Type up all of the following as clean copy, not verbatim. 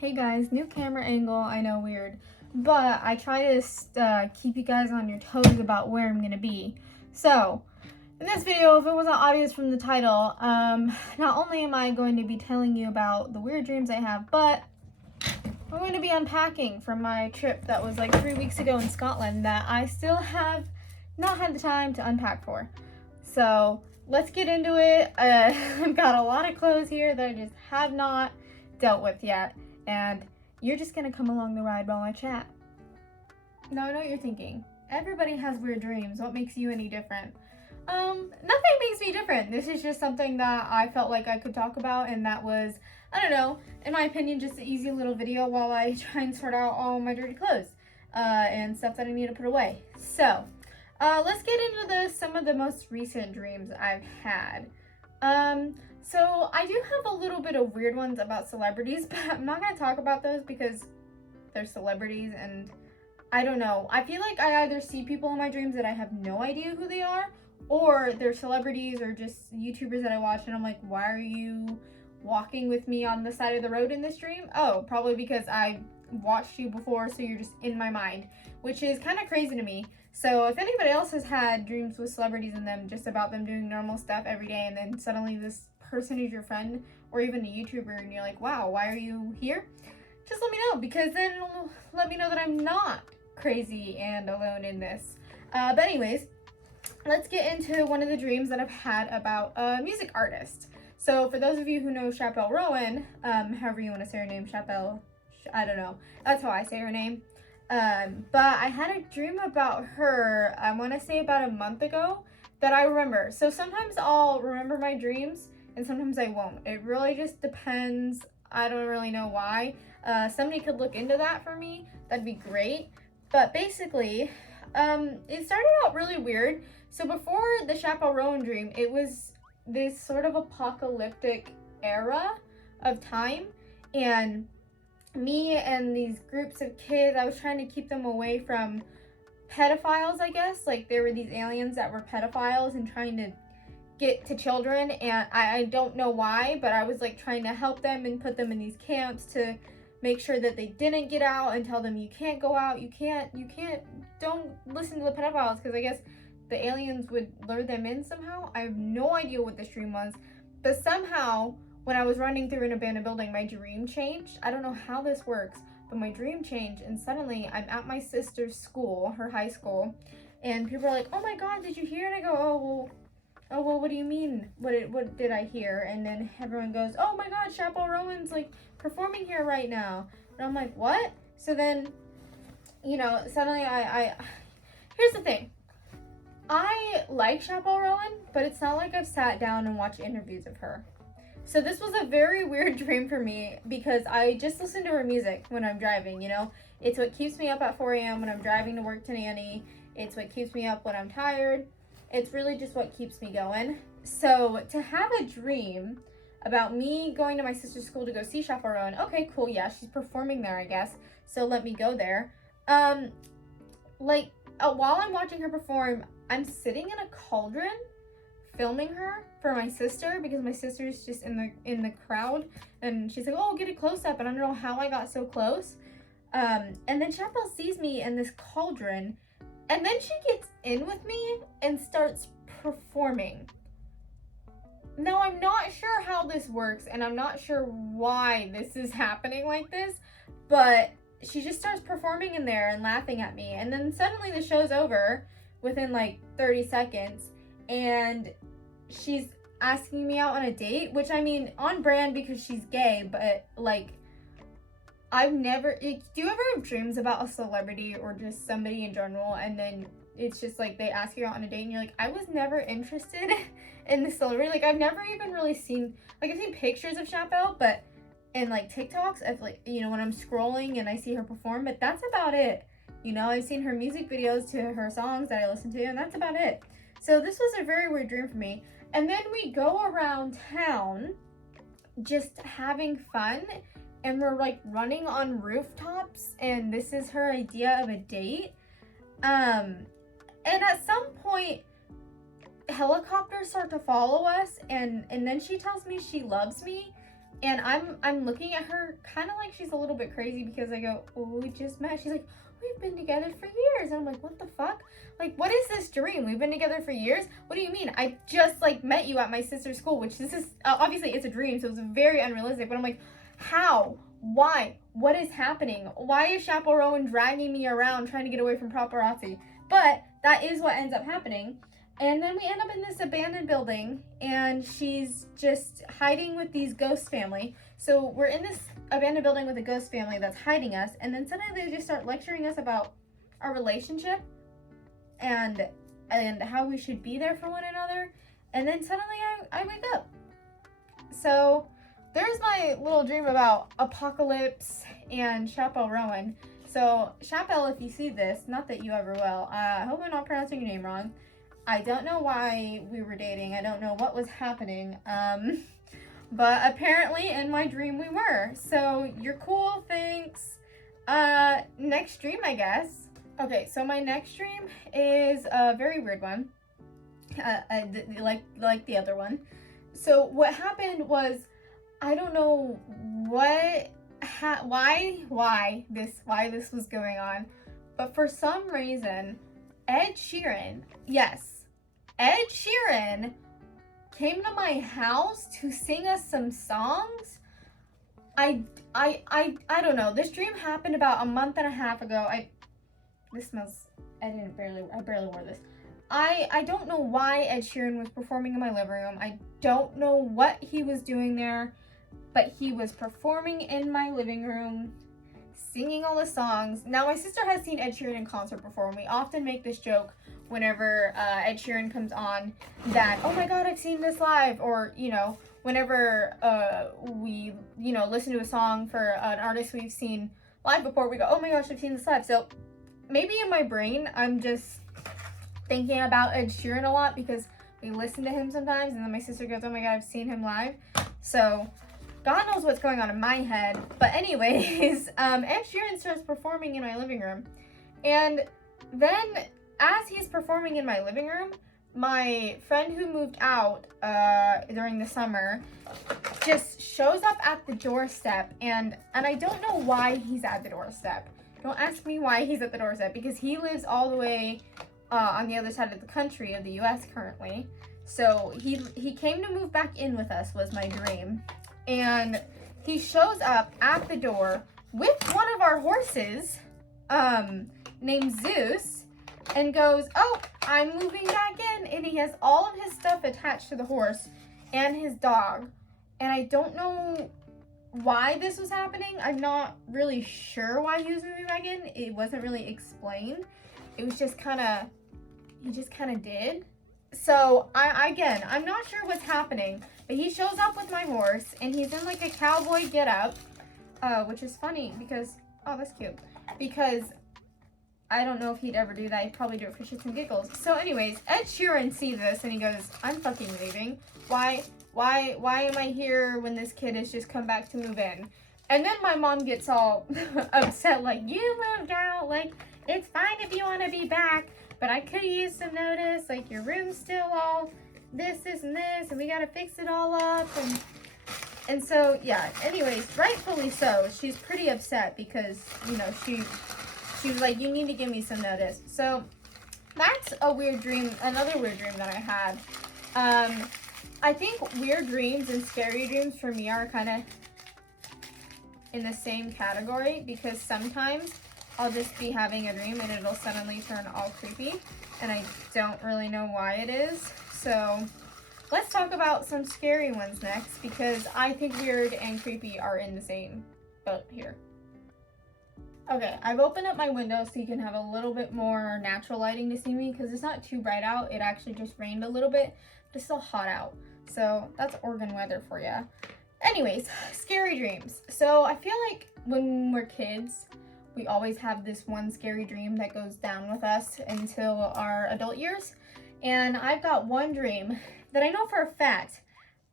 Hey guys, new camera angle, I know, weird, but I try to keep you guys on your toes about where I'm gonna be. So, in this video, if it wasn't obvious from the title, not only am I going to be telling you about the weird dreams I have, but I'm going to be unpacking from my trip that was like 3 weeks ago in Scotland that I still have not had the time to unpack for. So, let's get into it. I've got a lot of clothes here that I just have not dealt with yet. And you're just gonna come along the ride while I chat. Now I know what you're thinking. Everybody has weird dreams. What makes you any different? Nothing makes me different. This is just something that I felt like I could talk about, and that was, I don't know, in my opinion, just an easy little video while I try and sort out all my dirty clothes and stuff that I need to put away. So, let's get into some of the most recent dreams I've had. So I do have a little bit of weird ones about celebrities, but I'm not going to talk about those because they're celebrities and I don't know. I feel like I either see people in my dreams that I have no idea who they are, or they're celebrities or just YouTubers that I watch and I'm like, why are you walking with me on the side of the road in this dream? Oh, probably because I watched you before, so you're just in my mind, which is kind of crazy to me. So if anybody else has had dreams with celebrities in them, just about them doing normal stuff every day, and then suddenly this person is your friend or even a YouTuber and you're like, wow, why are you here? Just let me know, because then it'll let me know that I'm not crazy and alone in this. But anyways, let's get into one of the dreams that I've had about a music artist. So for those of you who know Chappell Roan, however you want to say her name, Chappell, I don't know, that's how I say her name. But I had a dream about her, I want to say about a month ago, that I remember. So sometimes I'll remember my dreams and sometimes I won't. It really just depends. I don't really know why. Somebody could look into that for me. That'd be great. But basically, it started out really weird. So before the Chappell Roan dream, it was this sort of apocalyptic era of time, and me and these groups of kids, I was trying to keep them away from pedophiles, I guess. Like, there were these aliens that were pedophiles and trying to get to children, and I don't know why, but I was like trying to help them and put them in these camps to make sure that they didn't get out and tell them you can't go out, don't listen to the pedophiles, because I guess the aliens would lure them in somehow. I have no idea what this dream was, but somehow when I was running through an abandoned building, my dream changed. I don't know how this works, but my dream changed, and suddenly I'm at my sister's school, her high school, and people are like, oh my god, did you hear? And I go, oh well, what do you mean? What did I hear? And then everyone goes, oh my god, Chappell Roan's like performing here right now. And I'm like, what? So then, you know, suddenly here's the thing. I like Chappell Roan, but it's not like I've sat down and watched interviews of her. So this was a very weird dream for me because I just listen to her music when I'm driving, you know? It's what keeps me up at 4 a.m. when I'm driving to work to nanny. It's what keeps me up when I'm tired. It's really just what keeps me going. So to have a dream about me going to my sister's school to go see Chappell Roan, okay, cool, yeah, she's performing there, I guess, so let me go there. While I'm watching her perform, I'm sitting in a cauldron filming her for my sister, because my sister's just in the crowd, and she's like, oh, get a close-up, and I don't know how I got so close. And then Chappell sees me in this cauldron, and then she gets in with me and starts performing. Now, I'm not sure how this works, and I'm not sure why this is happening like this, but she just starts performing in there and laughing at me. And then suddenly the show's over within like 30 seconds, and she's asking me out on a date, which, I mean, on brand because she's gay, but like, I've never, do you ever have dreams about a celebrity or just somebody in general, and then it's just like they ask you out on a date and you're like, I was never interested in the celebrity? Like, I've never even really seen, like, I've seen pictures of Chappell, but in like TikToks of, like, you know, when I'm scrolling and I see her perform, but that's about it. You know, I've seen her music videos to her songs that I listen to, and that's about it. So this was a very weird dream for me. And then we go around town just having fun, and we're like running on rooftops, and this is her idea of a date. And at some point helicopters start to follow us, and then she tells me she loves me, And I'm looking at her kind of like she's a little bit crazy because I go, oh, we just met. She's like, we've been together for years. And I'm like, what the fuck? Like, what is this dream? We've been together for years? What do you mean? I just like met you at my sister's school, which this is, obviously it's a dream, so it's very unrealistic. But I'm like, how? Why? What is happening? Why is Chappell Roan dragging me around trying to get away from paparazzi? But that is what ends up happening. And then we end up in this abandoned building, and she's just hiding with these ghost family. So we're in this abandoned building with a ghost family that's hiding us, and then suddenly they just start lecturing us about our relationship and how we should be there for one another. And then suddenly I wake up. So there's my little dream about apocalypse and Chappell Roan. So Chappell, if you see this, not that you ever will, I hope I'm not pronouncing your name wrong. I don't know why we were dating. I don't know what was happening. But apparently in my dream we were. So you're cool, thanks. Next dream, I guess. Okay, so my next dream is a very weird one. Like the other one. So what happened was, I don't know why this was going on, but for some reason, Ed Sheeran came to my house to sing us some songs. I don't know. This dream happened about a month and a half ago. I barely wore this. I don't know why Ed Sheeran was performing in my living room. I don't know what he was doing there, but he was performing in my living room, singing all the songs. Now, my sister has seen Ed Sheeran in concert before, and we often make this joke whenever Ed Sheeran comes on that, oh my god, I've seen this live, or, you know, whenever we, you know, listen to a song for an artist we've seen live before, we go, oh my gosh, I've seen this live. So maybe in my brain, I'm just thinking about Ed Sheeran a lot because we listen to him sometimes, and then my sister goes, oh my god, I've seen him live. So God knows what's going on in my head. But anyways, Ed Sheeran starts performing in my living room. And then as he's performing in my living room, my friend who moved out during the summer just shows up at the doorstep. And I don't know why he's at the doorstep. Don't ask me why he's at the doorstep, because he lives all the way on the other side of the country, of the US currently. So he came to move back in with us, was my dream. And he shows up at the door with one of our horses, named Zeus, and goes, oh, I'm moving back in. And he has all of his stuff attached to the horse and his dog. And I don't know why this was happening. I'm not really sure why he was moving back in. It wasn't really explained. It was just he just kind of did. So I'm not sure what's happening, but he shows up with my horse, and he's in like a cowboy getup, which is funny because, oh, that's cute, because I don't know if he'd ever do that. He'd probably do it for shits and giggles. So anyways, Ed Sheeran sees this and he goes, I'm fucking leaving. Why am I here when this kid has just come back to move in? And then my mom gets all upset, like, you moved out, like, it's fine if you want to be back, but I could use some notice, like, your room's still all this, and this, and we gotta fix it all up, and so, yeah, anyways, rightfully so, she's pretty upset because, you know, she was like, you need to give me some notice. So, that's a weird dream, another weird dream that I had. I think weird dreams and scary dreams for me are kind of in the same category, because sometimes I'll just be having a dream and it'll suddenly turn all creepy, and I don't really know why it is. So let's talk about some scary ones next, because I think weird and creepy are in the same boat here. Okay, I've opened up my window so you can have a little bit more natural lighting to see me, because it's not too bright out. It actually just rained a little bit, but it's still hot out. So that's Oregon weather for you. Anyways, scary dreams. So I feel like when we're kids, we always have this one scary dream that goes down with us until our adult years. And I've got one dream that I know for a fact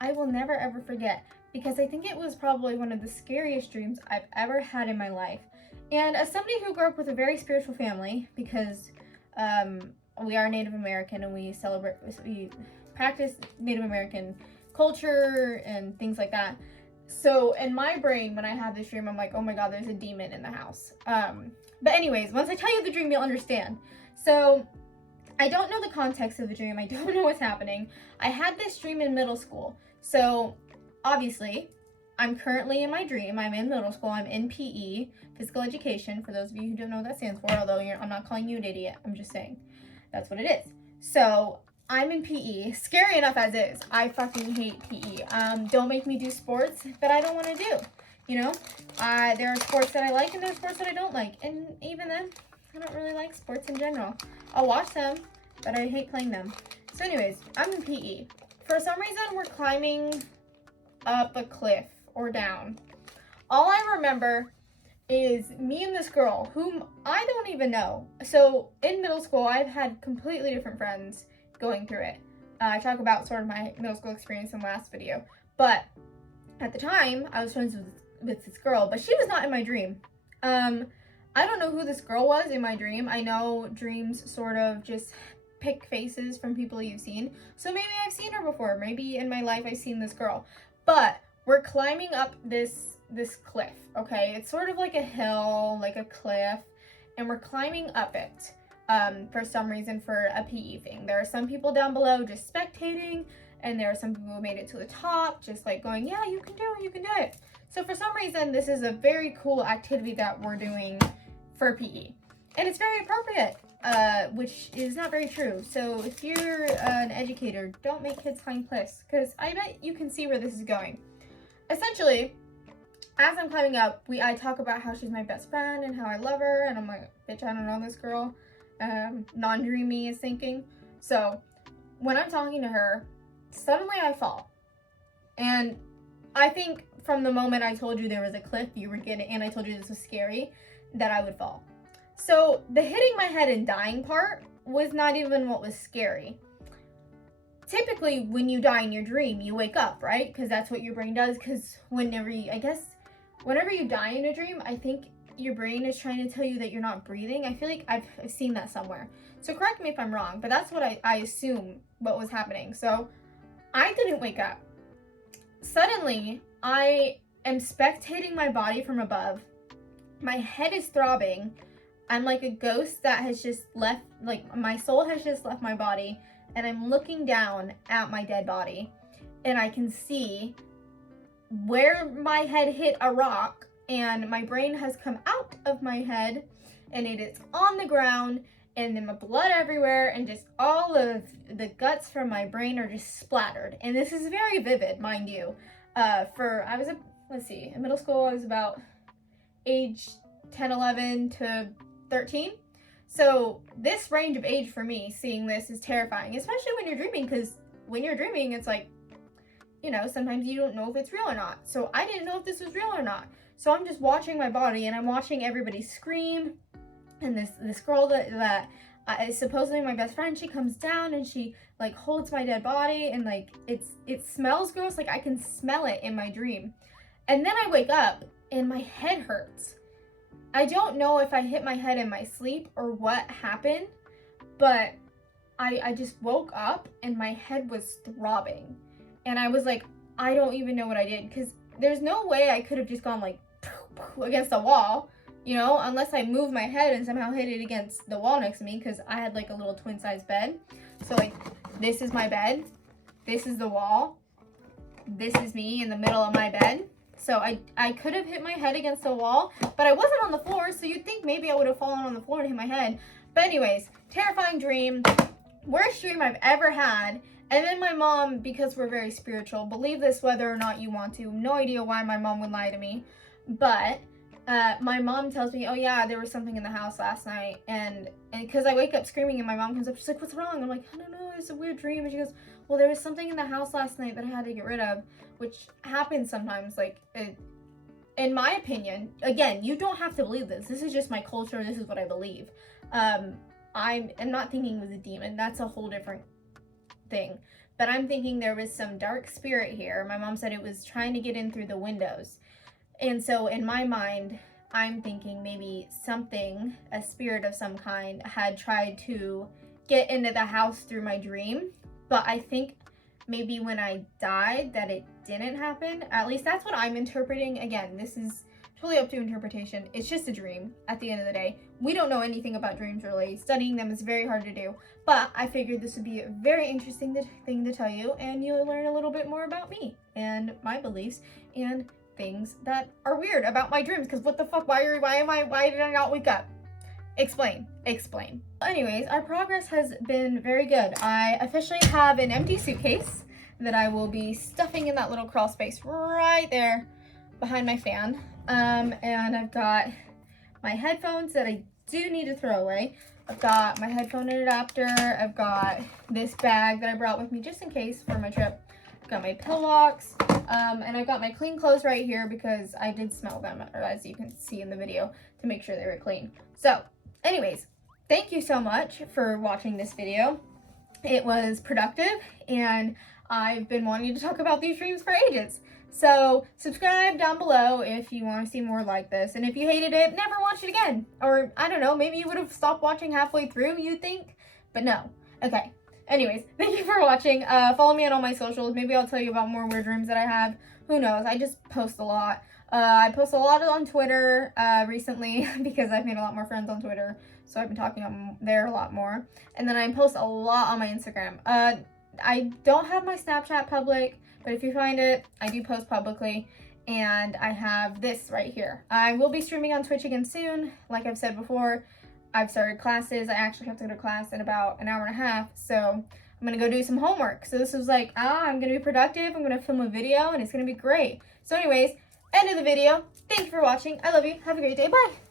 I will never ever forget, because I think it was probably one of the scariest dreams I've ever had in my life. And as somebody who grew up with a very spiritual family, because we are Native American and we practice Native American culture and things like that, So in my brain, when I have this dream, I'm like, oh my God, there's a demon in the house. But anyways, once I tell you the dream, you'll understand. So I don't know the context of the dream. I don't know what's happening. I had this dream in middle school. So obviously, I'm currently in my dream. I'm in middle school. I'm in PE, physical education, for those of you who don't know what that stands for, although I'm not calling you an idiot. I'm just saying that's what it is. So I'm in PE. Scary enough as is. I fucking hate PE. Don't make me do sports that I don't want to do. You know, there are sports that I like and there are sports that I don't like. And even then, I don't really like sports in general. I'll watch them, but I hate playing them. So anyways, I'm in PE. For some reason, we're climbing up a cliff or down. All I remember is me and this girl whom I don't even know. So in middle school, I've had completely different friends going through it. I talk about sort of my middle school experience in the last video. But at the time, I was friends with this girl, but she was not in my dream. I don't know who this girl was in my dream. I know dreams sort of just pick faces from people you've seen. So maybe I've seen her before. Maybe in my life I've seen this girl. But we're climbing up this cliff, okay? It's sort of like a hill, like a cliff, and we're climbing up it for some reason for a PE thing. There are some people down below just spectating, and there are some people who made it to the top, just like going, yeah, you can do it, you can do it. So for some reason, this is a very cool activity that we're doing for PE. And it's very appropriate, which is not very true. So if you're an educator, don't make kids climb cliffs, because I bet you can see where this is going. Essentially, as I'm climbing up, I talk about how she's my best friend and how I love her, and I'm like, bitch, I don't know this girl. Non-dreamy is thinking. So when I'm talking to her, suddenly I fall. And I think from the moment I told you there was a cliff you were getting, and I told you this was scary, that I would fall. So the hitting my head and dying part was not even what was scary. Typically, when you die in your dream, you wake up, right? Because that's what your brain does. Because whenever you die in a dream, I think your brain is trying to tell you that you're not breathing. I feel like I've seen that somewhere. So correct me if I'm wrong, but that's what I assume what was happening. So I didn't wake up. Suddenly, I am spectating my body from above. My head is throbbing. I'm like a ghost that has just left, like my soul has just left my body, and I'm looking down at my dead body, and I can see where my head hit a rock, and my brain has come out of my head, and it is on the ground, and then my blood everywhere, and just all of the guts from my brain are just splattered. And this is very vivid, mind you. In middle school, I was about age 10, 11 to 13. So this range of age for me, seeing this is terrifying, especially when you're dreaming, because when you're dreaming, it's like, you know, sometimes you don't know if it's real or not. So I didn't know if this was real or not. So I'm just watching my body, and I'm watching everybody scream. And this girl that is supposedly my best friend, she comes down and she like holds my dead body, and like it smells gross. Like I can smell it in my dream. And then I wake up and my head hurts. I don't know if I hit my head in my sleep or what happened, but I just woke up and my head was throbbing. And I was like, I don't even know what I did, because there's no way I could have just gone like against the wall, you know, unless I moved my head and somehow hit it against the wall next to me, because I had like a little twin size bed. So like, this is my bed, this is the wall, this is me in the middle of my bed. So I could have hit my head against the wall, but I wasn't on the floor, so you'd think maybe I would have fallen on the floor and hit my head. But anyways, terrifying dream, worst dream I've ever had. And then my mom, because we're very spiritual, believe this whether or not you want to. No idea why my mom would lie to me. But my mom tells me, oh yeah, there was something in the house last night. And because I wake up screaming and my mom comes up, she's like, what's wrong? I'm like, I don't know, it's a weird dream. And she goes, well, there was something in the house last night that I had to get rid of, which happens sometimes. Like, in my opinion, again, you don't have to believe this. This is just my culture. This is what I believe. I'm not thinking it was a demon. That's a whole different thing. But I'm thinking there was some dark spirit here. My mom said it was trying to get in through the windows. And so in my mind, I'm thinking maybe something, a spirit of some kind, had tried to get into the house through my dream. But I think maybe when I died that it didn't happen. At least that's what I'm interpreting. Again, this is totally up to interpretation. It's just a dream at the end of the day. We don't know anything about dreams really. Studying them is very hard to do. But I figured this would be a very interesting thing to tell you, and you'll learn a little bit more about me and my beliefs and things that are weird about my dreams. Because what the fuck? Why did I not wake up? Explain. Anyways, our progress has been very good. I officially have an empty suitcase that I will be stuffing in that little crawl space right there behind my fan. And I've got my headphones that I do need to throw away. I've got my headphone adapter. I've got this bag that I brought with me just in case for my trip. I've got my pillowcase, and I've got my clean clothes right here because I did smell them, or as you can see in the video, to make sure they were clean. So, anyways, thank you so much for watching this video. It was productive, and I've been wanting to talk about these dreams for ages. So subscribe down below if you want to see more like this. And if you hated it, never watch it again. Or I don't know, maybe you would have stopped watching halfway through, you'd think. But no. Okay. Anyways, thank you for watching. Follow me on all my socials. Maybe I'll tell you about more weird dreams that I have. Who knows? I just post a lot. I post a lot on Twitter recently because I've made a lot more friends on Twitter. So I've been talking on there a lot more. And then I post a lot on my Instagram. I don't have my Snapchat public, but if you find it, I do post publicly. And I have this right here. I will be streaming on Twitch again soon. Like I've said before, I've started classes. I actually have to go to class in about an hour and a half. So I'm going to go do some homework. So this was like, I'm going to be productive. I'm going to film a video and it's going to be great. So anyways, end of the video. Thank you for watching. I love you. Have a great day. Bye.